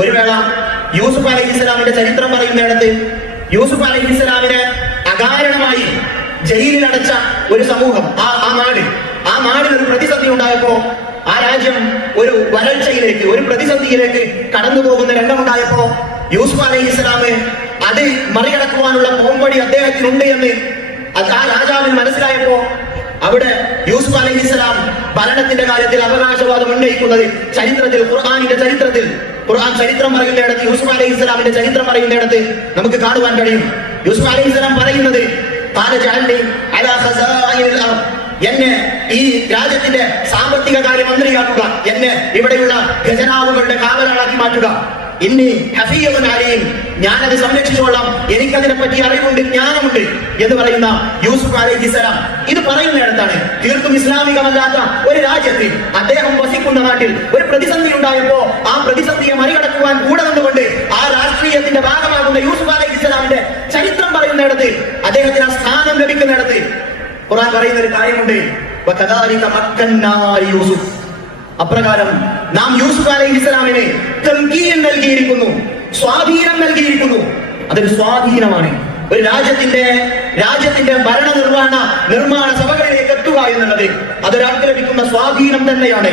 ഒരു വേള യൂസുഫ് അലൈഹിസ്സലാമിന്റെ ചരിത്രം പറയുന്നിടത്ത് യൂസുഫ് അലൈഹിസ്സലാമിനെ അകാരണമായി ജയിലിൽ അടച്ച ഒരു സമൂഹം, ആ നാടിന് ഒരു പ്രതിസന്ധി ഉണ്ടായപ്പോ, ആ രാജ്യം ഒരു വരൾച്ചയിലേക്ക്, ഒരു പ്രതിസന്ധിയിലേക്ക് കടന്നു പോകുന്ന രംഗമുണ്ടായപ്പോ യൂസുഫ് അലൈഹിസ്സലാം അത് മറികടക്കുവാനുള്ള പോംവഴി അദ്ദേഹത്തിനുണ്ട് എന്ന് ആ രാജാവിന് മനസ്സിലായപ്പോ അവിടെ യൂസുഫ് അലൈഹിസ്സലാം ഭരണത്തിന്റെ കാര്യത്തിൽ അവകാശവാദം ഉന്നയിക്കുന്നത് ചരിത്രത്തിൽ, ഖുർആൻ ചരിത്രം പറയുന്നിടത്ത്, യൂസുഫ് അലൈഹിസ്സലാമിന്റെ ചരിത്രം പറയുന്നിടത്ത് നമുക്ക് കാണുവാൻ കഴിയും. യൂസുഫ് അലൈഹിസ്സലാം പറയുന്നത് എന്നെ ഈ രാജ്യത്തിന്റെ സാമ്പത്തിക കാര്യ മന്ത്രിയാക്കുക, എന്നെ ഇവിടെയുള്ള ഖജനാവുകളുടെ കാവലാളാക്കി മാറ്റുക. ഇനി ഹഫീദുൻ അലീം, ഞാനത് സംരക്ഷിച്ചോളാം, എനിക്കതിനെ പറ്റി അറിവുണ്ട്, ജ്ഞാനമുണ്ട് എന്ന് പറയുന്ന യൂസുഫ് അലൈഹിസ്സലാം ഇത് പറയുന്നിടത്താണ് തീർത്തും ഇസ്ലാമികമല്ലാത്ത ഒരു രാജ്യത്ത്, അദ്ദേഹം വസിക്കുന്ന നാട്ടിൽ ഒരു പ്രതിസന്ധി ഉണ്ടായപ്പോ ആ പ്രതിസന്ധിയെ മറികടക്കുവാൻ കൂടെ നിന്നുകൊണ്ട് ആ രാഷ്ട്രീയത്തിന്റെ ഭാഗമാകുന്ന യൂസുഫ് അലൈഹിസ്സലാമിന്റെ ചരിത്രം പറയുന്നിടത്ത്, അദ്ദേഹത്തിന് ആ സ്ഥാനം ലഭിക്കുന്നിടത്ത് ഖുർആൻ പറയുന്ന ഒരു കാര്യമുണ്ട്, യൂസുഫ്, അപ്രകാരം നാം യൂസുഫ് അലൈഹിസ്സലാമിനെ തംകീൻ നൽകിയിരിക്കുന്നു, സ്വാധീനം നൽകിയിരിക്കുന്നു. അതൊരു സ്വാധീനമാണ്. ഒരു രാജ്യത്തിന്റെ ഭരണ നിർമ്മാണ സഭകളിലേക്ക് എത്തുക എന്നുള്ളത് അതൊരാൾക്ക് ലഭിക്കുന്ന സ്വാധീനം തന്നെയാണ്.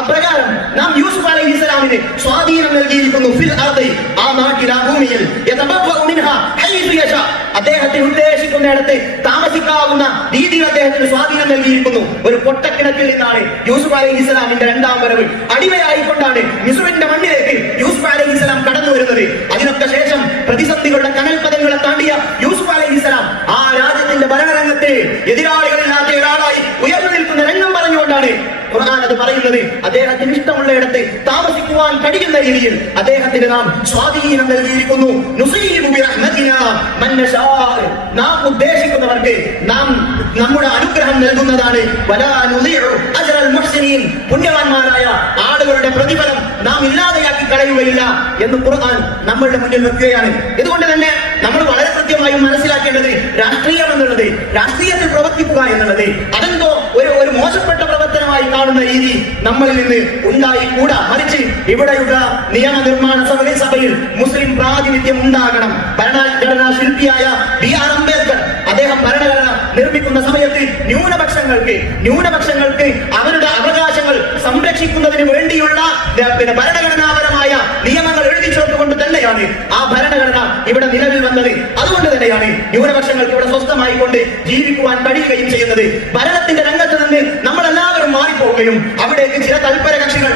അപ്രകാരം നാം യൂസുഫ് അലൈഹിസ്സലാമിന് സ്വാധീനം നൽകിയിരിക്കുന്നു. ആ നാട്ടിൽ, ആ ഭൂമിയിൽ അദ്ദേഹത്തിന് ഉദ്ദേശിക്കുന്നിടത്ത് താമസിക്കാവുന്ന രീതിയിൽ അദ്ദേഹത്തിന് സ്വാധീനം നൽകിയിരിക്കുന്നു. ഒരു പൊട്ടക്കിണറ്റിൽ നിന്നാണ് യൂസുഫ് അലൈഹിസ്സലാമിന്റെ രണ്ടാം വരവ്. അടിമയായിക്കൊണ്ടാണ് മിസ്റിന്റെ മണ്ണിലേക്ക് യൂസുഫ് അലൈഹിസ്സലാം കടന്നു വരുന്നത്. അതിനൊക്കെ ശേഷം പ്രതിസന്ധികളുടെ കനൽപദങ്ങളെ താണ്ടിയ യൂസുഫ് അലൈഹിസ്സലാം ആ രാജ്യത്തിന്റെ ഭരണരംഗത്ത് എതിരാളികളില്ലാത്ത ഒരാളായി ഉയർന്നു നിൽക്കുന്ന രംഗം പറഞ്ഞുകൊണ്ടാണ് ഖുർആൻ അത് പറയുന്നത്. അദ്ദേഹത്തിന് ഇഷ്ടമുള്ള ഇടത്ത് താമസിക്കുവാൻ കഴിയുന്ന രീതിയിൽ അദ്ദേഹത്തിന് നാം സ്വാധീനം നൽകിയിരിക്കുന്നു. നാം ഉദ്ദേശിക്കുന്നവർക്ക് നാം നമ്മുടെ അനുഗ്രഹം നൽകുന്നതാണ്. പുണ്യവാന്മാരായ ആളുകളുടെ പ്രതിഫലം നാം ഇല്ലാതെയാക്കി കളയുകയില്ല എന്ന് ഖുർആൻ നമ്മളുടെ മുന്നിൽ വെക്കുകയാണ്. ഇതുകൊണ്ട് തന്നെ നമ്മൾ വളരെ കൃത്യമായും മനസ്സിലാക്കേണ്ടത്, രാഷ്ട്രീയം എന്നുള്ളത്, രാഷ്ട്രീയത്തിൽ പ്രവർത്തിക്കുക എന്നുള്ളത് അതെന്തോ ഒരു മോശപ്പെട്ട പ്രവർത്തനമായി കാണുന്ന രീതി നമ്മളിൽ നിന്ന് ഉണ്ടായിക്കൂടാ. മറിച്ച് ഇവിടെയുള്ള നിയമനിർമ്മാണ സഭയിൽ മുസ്ലിം പ്രാതിനിധ്യം ഉണ്ടാകണം. ഭരണഘടനാ ശില്പിയായ BR അംബേദ്കർ അദ്ദേഹം ഭരണഘടന നിർമ്മിക്കുന്ന സമയത്ത് ന്യൂനപക്ഷങ്ങൾക്ക് അവരുടെ അവകാശങ്ങൾ സംരക്ഷിക്കുന്നതിന് വേണ്ടിയുള്ള ഭരണഘടനാപരമായ നിയമങ്ങൾ എഴുതി ചേർത്തുകൊണ്ട് തന്നെയാണ് ആ ഭരണഘടന ഇവിടെ നിലവിൽ വന്നത്. അതുകൊണ്ട് തന്നെയാണ് ന്യൂനപക്ഷങ്ങൾക്ക് ഇവിടെ സ്വസ്ഥമായി കൊണ്ട് ജീവിക്കുവാൻ കഴിയുകയും ചെയ്യുന്നത്. ഭരണത്തിന്റെ രംഗത്ത് നിന്ന് നമ്മളെല്ലാവരും മാറിപ്പോവുകയും അവിടേക്ക് ചില തൽപര കക്ഷികൾ